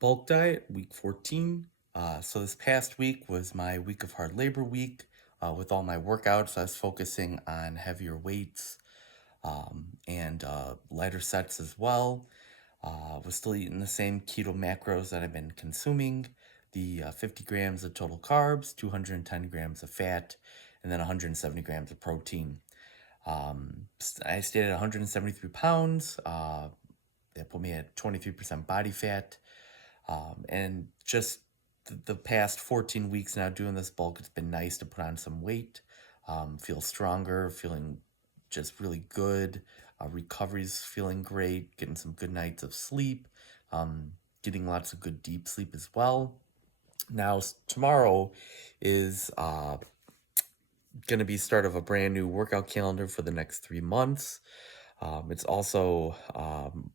Bulk diet, week 14. So this past week was my week of hard labor week. With all my workouts, I was focusing on heavier weights and lighter sets as well. Was still eating the same keto macros that I've been consuming. The 50 grams of total carbs, 210 grams of fat, and then 170 grams of protein. I stayed at 173 pounds. That put me at 23% body fat. And just the past 14 weeks now doing this bulk, it's been nice to put on some weight, feel stronger, feeling just really good. Recovery's feeling great, getting some good nights of sleep, getting lots of good deep sleep as well. Now, tomorrow is going to be start of a brand new workout calendar for the next 3 months. It's also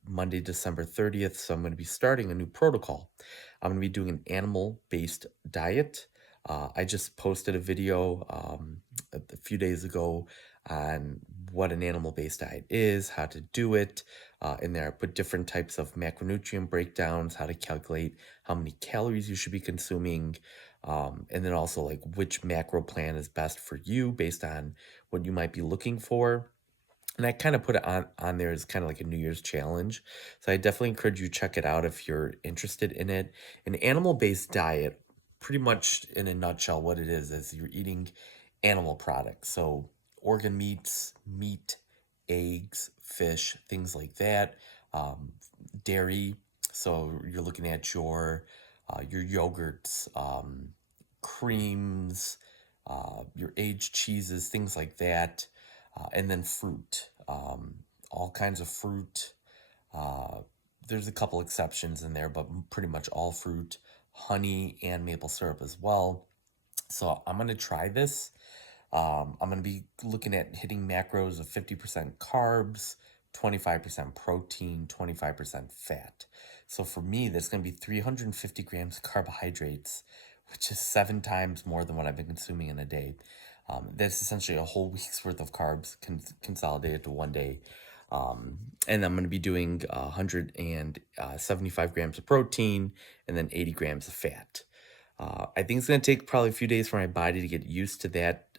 Monday, December 30th, so I'm going to be starting a new protocol. I'm going to be doing an animal-based diet. I just posted a video a few days ago on what an animal-based diet is, how to do it. In there, I put different types of macronutrient breakdowns, how to calculate how many calories you should be consuming, and then also like which macro plan is best for you based on what you might be looking for. And I kind of put it on there as kind of like a New Year's challenge. So I definitely encourage you to check it out if you're interested in it. An animal-based diet, pretty much in a nutshell, what it is you're eating animal products. So organ meats, meat, eggs, fish, things like that. Dairy. So you're looking at your yogurts, creams, your aged cheeses, things like that. And then fruit, all kinds of fruit. Uh, there's a couple exceptions in there, but pretty much all fruit, honey, and maple syrup as well. So I'm going to try this. I'm going to be looking at hitting macros of 50% carbs, 25% protein, 25% fat. So for me, that's going to be 350 grams of carbohydrates, which is 7 times more than what I've been consuming in a day. That's essentially a whole week's worth of carbs consolidated to one day. And I'm going to be doing 175 grams of protein and then 80 grams of fat. I think it's going to take probably a few days for my body to get used to that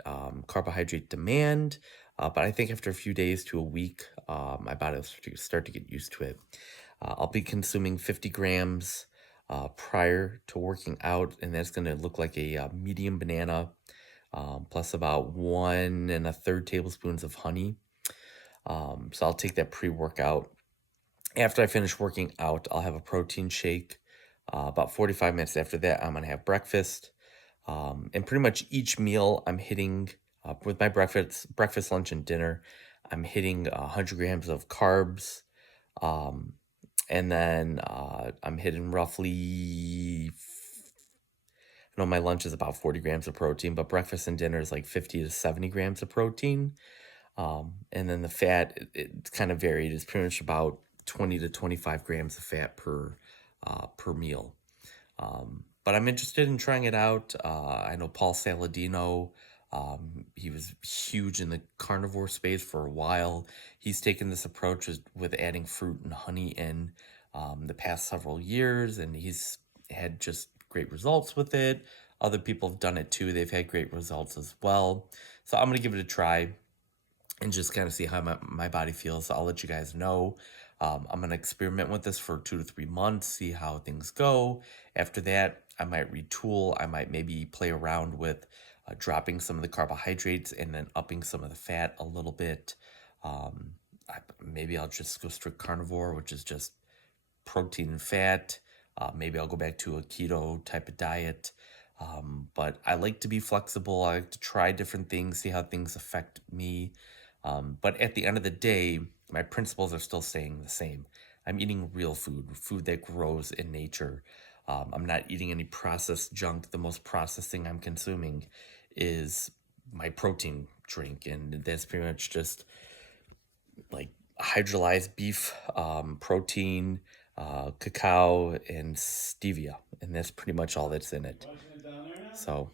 carbohydrate demand. But I think after a few days to a week, my body will start to get used to it. I'll be consuming 50 grams prior to working out, and that's going to look like a medium banana plus about 1 1/3 tablespoons of honey. So I'll take that pre-workout. After I finish working out, I'll have a protein shake. About 45 minutes after that, I'm going to have breakfast. And pretty much each meal I'm hitting with my breakfast, lunch, and dinner, I'm hitting 100 grams of carbs. And then I'm hitting roughly, I know my lunch is about 40 grams of protein, but breakfast and dinner is like 50 to 70 grams of protein. And then the fat, it's kind of varied. It's pretty much about 20 to 25 grams of fat per meal. But I'm interested in trying it out. I know Paul Saladino, he was huge in the carnivore space for a while. He's taken this approach with adding fruit and honey in the past several years, and he's had just great results with it. Other people have done it too. They've had great results as well. So I'm going to give it a try and just kind of see how my body feels. So I'll let you guys know. I'm going to experiment with this for 2 to 3 months, see how things go. After that, I might retool. I might maybe play around with dropping some of the carbohydrates and then upping some of the fat a little bit. Maybe I'll just go strict carnivore, which is just protein and fat. Maybe I'll go back to a keto type of diet. But I like to be flexible. I like to try different things, see how things affect me. But at the end of the day, my principles are still staying the same. I'm eating real food that grows in nature. I'm not eating any processed junk. The most processed thing I'm consuming is my protein drink, and that's pretty much just like hydrolyzed beef, protein, cacao, and stevia, and that's pretty much all that's in it. So